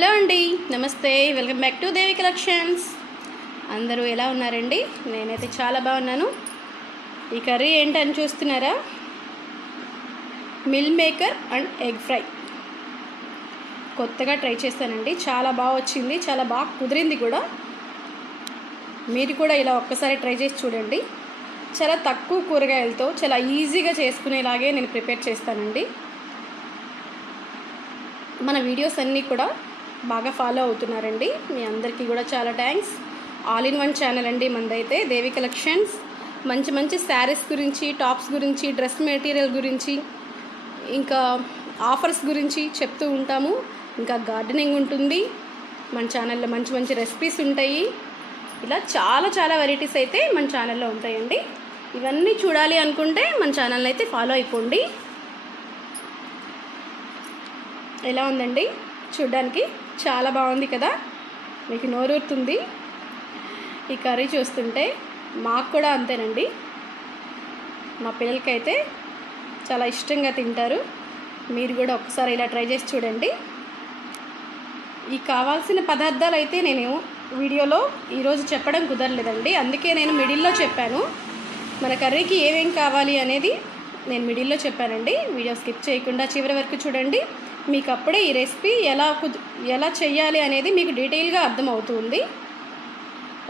Hello అండి నమస్తే welcome back to Devi collections. అందరూ ఎలా ఉన్నారండి? నేనైతే చాలా బాగున్నాను. ఈ కర్రీ ఏంటని చూస్తున్నారా? Meal maker and egg fry. కొత్తగా ట్రై చేస్తానండి. చాలా బాగా వచ్చింది చాలా బాగా కుదిరింది కూడా. మీరు కూడా ఇలా ఒక్కసారి ట్రై చేసి చూడండి. చాలా తక్కువ కూరగాయలతో చాలా ఈజీగా చేసుకునేలాగే నేను ప్రిపేర్ చేస్తానండి. మన వీడియోస్ అన్నీ కూడా బాగా ఫాలో అవుతున్నారండి. మీ అందరికీ కూడా చాలా thanks. All in one channel అండి మందైతే దేవి కలెక్షన్స్. మంచి మంచి శారీస్ గురించి టాప్స్ గురించి డ్రెస్ మెటీరియల్ గురించి ఇంకా ఆఫర్స్ గురించి చెప్తూ ఉంటాము. ఇంకా గార్డెనింగ్ ఉంటుంది. మన ఛానల్లో మంచి మంచి రెసిపీస్ ఉంటాయి. ఇలా చాలా చాలా వెరైటీస్ అయితే మన ఛానల్లో ఉంటాయండి. ఇవన్నీ చూడాలి అనుకుంటే మన ఛానల్ని అయితే ఫాలో అయిపోండి. ఎలా ఉందండి? చూడ్డానికి? చాలా బాగుంది కదా? మీకు నోరూరుతుంది. ఈ కర్రీ చూస్తుంటే మాకు కూడా అంతేనండి. మా పిల్లలకైతే చాలా ఇష్టంగా తింటారు. మీరు కూడా ఒకసారి ఇలా ట్రై చేసి చూడండి. ఈ కావాల్సిన పదార్థాలు అయితే నేను వీడియోలో ఈరోజు చెప్పడం కుదరలేదండి. అందుకే నేను మిడిల్లో చెప్పాను. మన కర్రీకి ఏమేం కావాలి అనేది నేను మిడిల్లో చెప్పానండి. వీడియో స్కిప్ చేయకుండా చివరి వరకు చూడండి. మీకు అప్పుడే ఈ రెసిపీ ఎలా ఎలా చేయాలి అనేది మీకు డీటెయిల్గా అర్థమవుతుంది.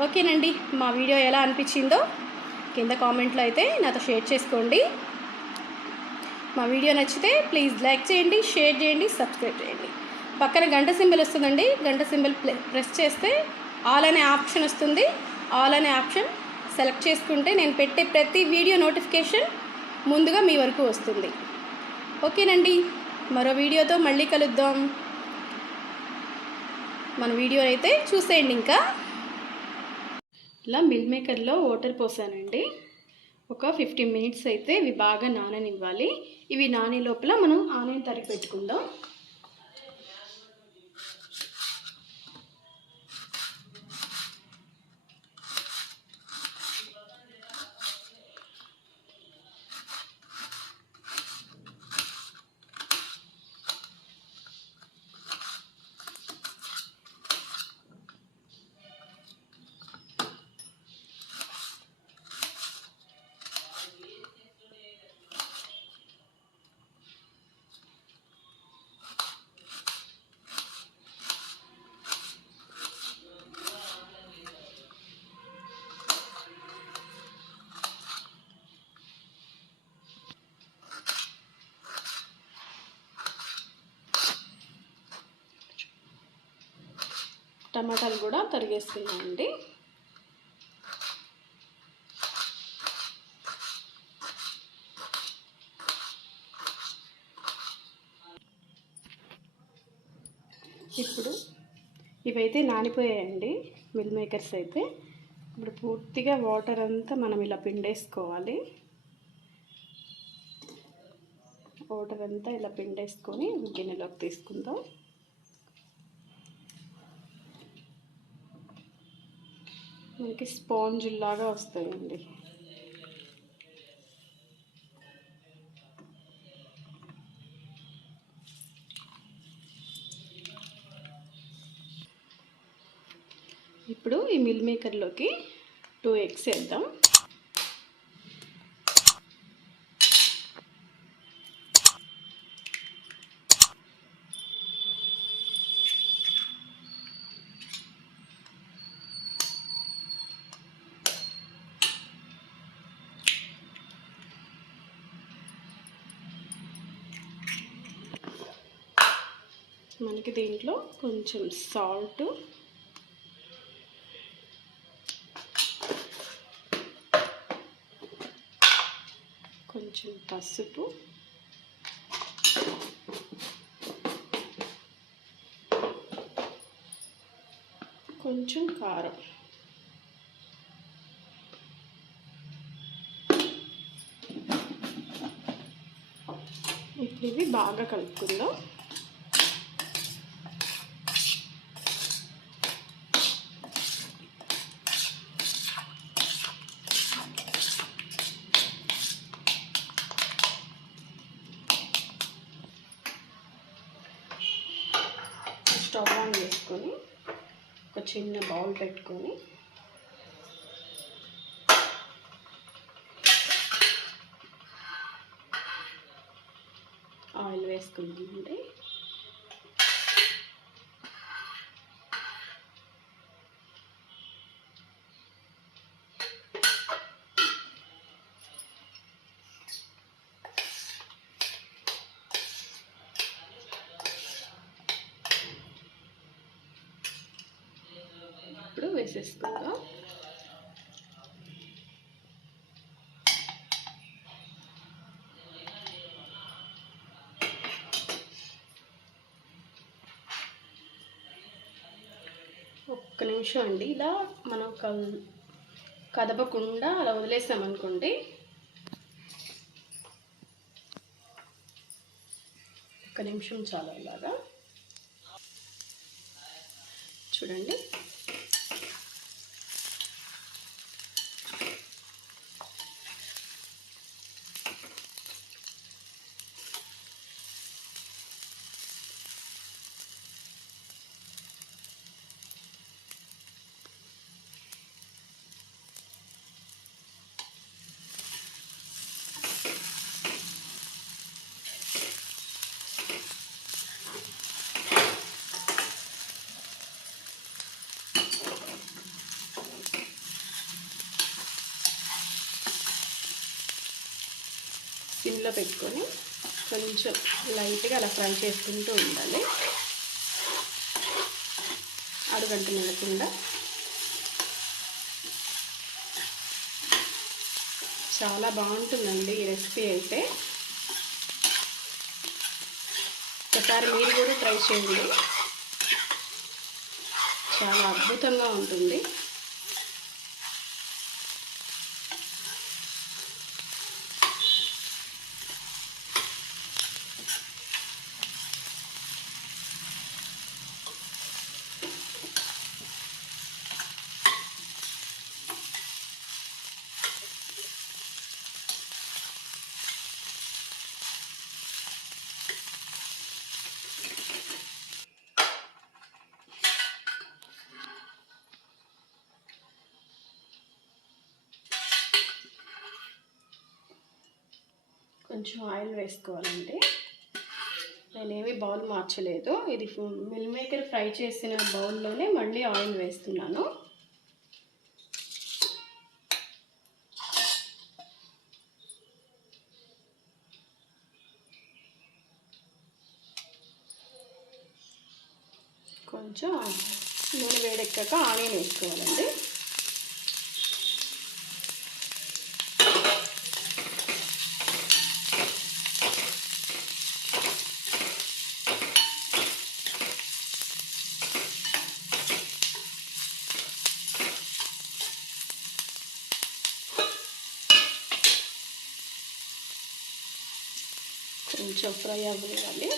ఓకేనండి మా వీడియో ఎలా అనిపించిందో కింద కామెంట్లో అయితే నాతో షేర్ చేసుకోండి. మా వీడియో నచ్చితే ప్లీజ్ లైక్ చేయండి షేర్ చేయండి సబ్స్క్రైబ్ చేయండి. పక్కన గంట సింబల్ వస్తుందండి గంట సింబల్ ప్రెస్ చేస్తే ఆల్ అనే ఆప్షన్ వస్తుంది. ఆల్ అనే ఆప్షన్ సెలెక్ట్ చేసుకుంటే నేను పెట్టే ప్రతి వీడియో నోటిఫికేషన్ ముందుగా మీ వరకు వస్తుంది. ఓకేనండి. మరో వీడియోతో మళ్ళీ కలుద్దాం. మన వీడియో అయితే చూసేయండి ఇంకా. ఇలా మిల్ మేకర్లో వాటర్ పోసానండి. ఒక ఫిఫ్టీన్ మినిట్స్ అయితే ఇవి బాగా నాననివ్వాలి. ఇవి నానే లోపల మనం ఆనియన్ తరిగి పెట్టుకుందాం. టమాటాలు కూడా తరిగేసుకున్నామండి ఇప్పుడు ఇవైతే నానిపోయాయండి మిల్ మేకర్స్ అయితే. ఇప్పుడు పూర్తిగా వాటర్ అంతా మనం ఇలా పిండేసుకోవాలి. వాటర్ అంతా ఇలా పిండేసుకొని గిన్నెలోకి తీసుకుందాం. మనకి స్పాంజ్ లాగా వస్తాయండి. ఇప్పుడు ఈ మిల్ మేకర్లోకి టూ ఎగ్స్ వేద్దాం. మనకి దీంట్లో కొంచెం సాల్ట్. కొంచెం పసుపు. కొంచెం కారం. ఇప్పుడు ఇవి బాగా కలుపుకుందాం. చిన్న బౌల్ పెట్టుకొని ఆయిల్ వేసుకుంటుంటే వేసేసుకుందాం ఒక్క నిమిషం అండి. ఇలా మనం కల్ కదపకుండా అలా వదిలేసామనుకోండి ఒక్క నిమిషం చాలా ఇలాగా చూడండి. సిమ్లో పెట్టుకొని కొంచెం లైట్గా అలా ఫ్రై చేసుకుంటూ ఉండాలి. అడుగంట నిలకుండా చాలా బాగుంటుందండి ఈ రెసిపీ అయితే. ఒకసారి మీరు కూడా ట్రై చేయండి. చాలా అద్భుతంగా ఉంటుంది. కొంచెం ఆయిల్ వేసుకోవాలండి. నేనేమి బౌల్ మార్చలేదు. ఇది మిల్ మేకర్ ఫ్రై చేసిన బౌల్లోనే మళ్ళీ ఆయిల్ వేస్తున్నాను. కొంచెం నూనె వేడెక్కాక ఆనియన్ వేసుకోవాలండి. కొంచెం ఫ్రై అవ్వాలి.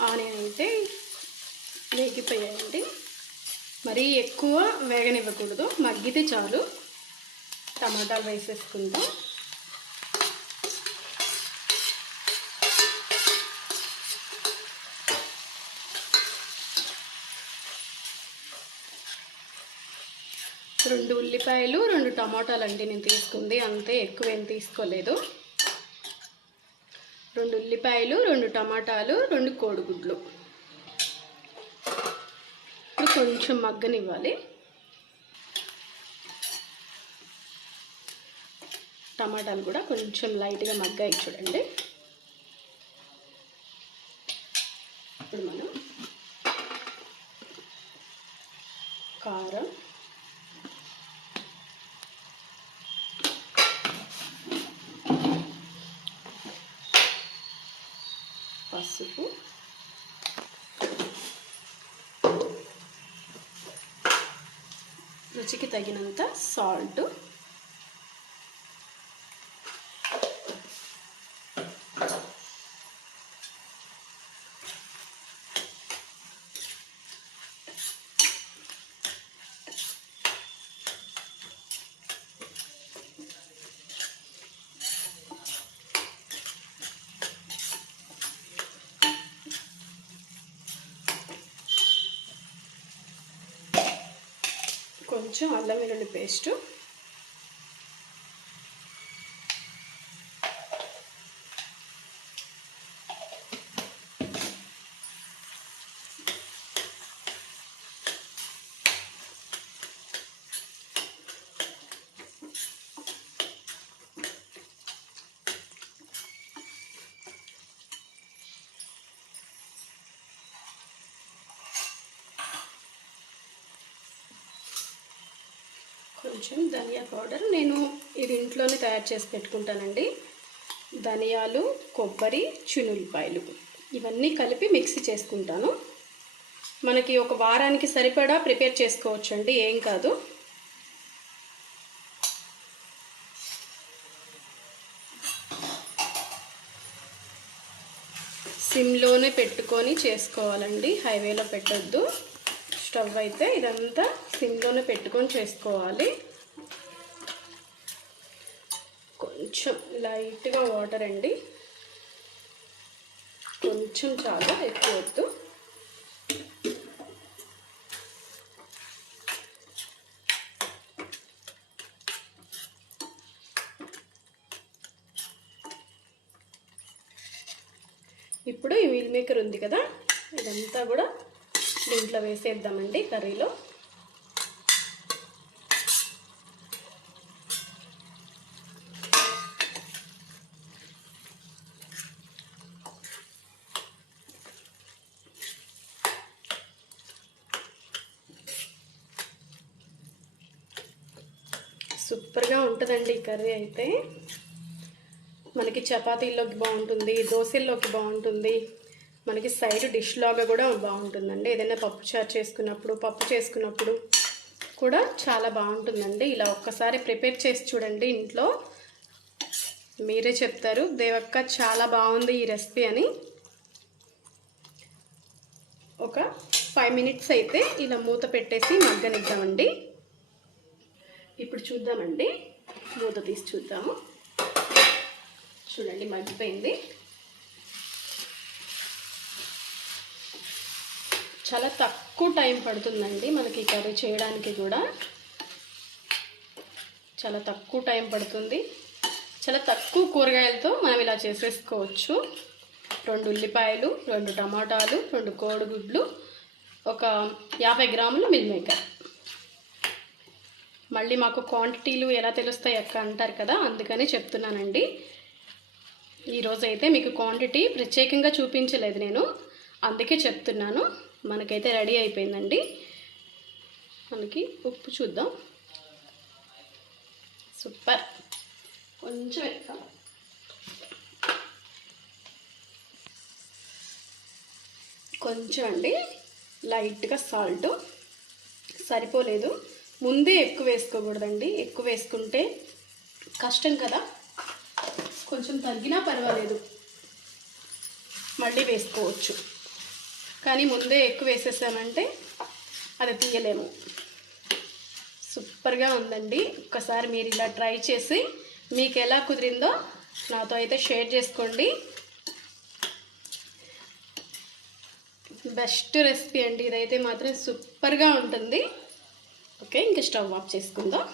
ఆనియన్ అయితే వేగిపోయాయండి. మరీ ఎక్కువ వేగనివ్వకూడదు. మగ్గితే చాలు. టమాటాలు వేసేసుకుందాం. రెండు ఉల్లిపాయలు రెండు టమాటాలు అండి నేను తీసుకుంది. అంతే ఎక్కువ ఏం తీసుకోలేదు. రెండు ఉల్లిపాయలు రెండు టమాటాలు రెండు కోడిగుడ్లు. ఇప్పుడు కొంచెం మగ్గనివ్వాలి. టమాటాలు కూడా కొంచెం లైట్గా మగ్గాయి చూడండి. ರುಚಿಗೆ ತಗಿನಂಥ ಸಾಲ್ಟು కొంచెం అల్లం వెల్లుల్లి పేస్టు కొంచెం ధనియా పౌడర్. నేను ఇది ఇంట్లోనే తయారు చేసి పెట్టుకుంటానండి. ధనియాలు కొబ్బరి చునుల్లిపాయలు ఇవన్నీ కలిపి మిక్సీ చేసుకుంటాను. మనకి ఒక వారానికి సరిపడా ప్రిపేర్ చేసుకోవచ్చండి ఏం కాదు. సిమ్లోనే పెట్టుకొని చేసుకోవాలండి హైవేలో పెట్టొద్దు. స్టవ్ అయితే ఇదంతా సిమ్లోనే పెట్టుకొని చేసుకోవాలి. కొంచెం లైట్గా వాటర్ అండి. కొంచెం చాలా ఎక్కువ వద్దు. ఇప్పుడు ఈ మీల్ మేకర్ ఉంది కదా ఇదంతా కూడా దీంట్లో వేసేద్దామండి కర్రీలో. సూపర్గా ఉంటుందండి ఈ కర్రీ అయితే. మనకి చపాతీల్లోకి బాగుంటుంది దోశల్లోకి బాగుంటుంది. మనకి సైడ్ డిష్ లాగా కూడా బాగుంటుందండి. ఏదైనా పప్పు చారు చేసుకున్నప్పుడు పప్పు చేసుకున్నప్పుడు కూడా చాలా బాగుంటుందండి. ఇలా ఒక్కసారి ప్రిపేర్ చేసి చూడండి ఇంట్లో. మీరే చెప్తారు దేవక్క చాలా బాగుంది ఈ రెసిపీ అని. ఒక ఫైవ్ మినిట్స్ అయితే ఇలా మూత పెట్టేసి మగ్గనిద్దామండి. ఇప్పుడు చూద్దామండి. మూత తీసి చూద్దాము. చూడండి మగ్గిపోయింది. చాలా తక్కువ టైం పడుతుందండి మనకి కర్రీ చేయడానికి కూడా. చాలా తక్కువ టైం పడుతుంది. చాలా తక్కువ కూరగాయలతో మనం ఇలా చేసేసుకోవచ్చు. రెండు ఉల్లిపాయలు రెండు టమాటాలు రెండు కోడిగుడ్లు ఒక యాభై గ్రాములు మిల్ మేకర్. మళ్ళీ మాకు క్వాంటిటీలు ఎలా తెలుస్తాయి అక్క అంటారు కదా అందుకని చెప్తున్నానండి. ఈరోజు అయితే మీకు క్వాంటిటీ ప్రత్యేకంగా చూపించలేదు నేను అందుకే చెప్తున్నాను. మనకైతే రెడీ అయిపోయిందండి. మనకి ఉప్పు చూద్దాం. సూపర్. కొంచెం వేస్తాం కొంచెం అండి. లైట్గా సాల్ట్. సరిపోలేదు. ముందే ఎక్కువ వేసుకోకూడదండి. ఎక్కువ వేసుకుంటే కష్టం కదా. కొంచెం తగ్గినా పర్వాలేదు. మళ్ళీ వేసుకోవచ్చు. కానీ ముందే ఎక్కువ వేసేసామంటే అది తీయలేము. సూపర్గా ఉందండి. ఒక్కసారి మీరు ఇలా ట్రై చేసి మీకు ఎలా కుదిరిందో నాతో అయితే షేర్ చేసుకోండి. బెస్ట్ రెసిపీ అండి. ఇదైతే మాత్రం సూపర్గా ఉంటుంది. ఓకే ఇంకా స్టవ్ ఆఫ్ చేసుకుందాం.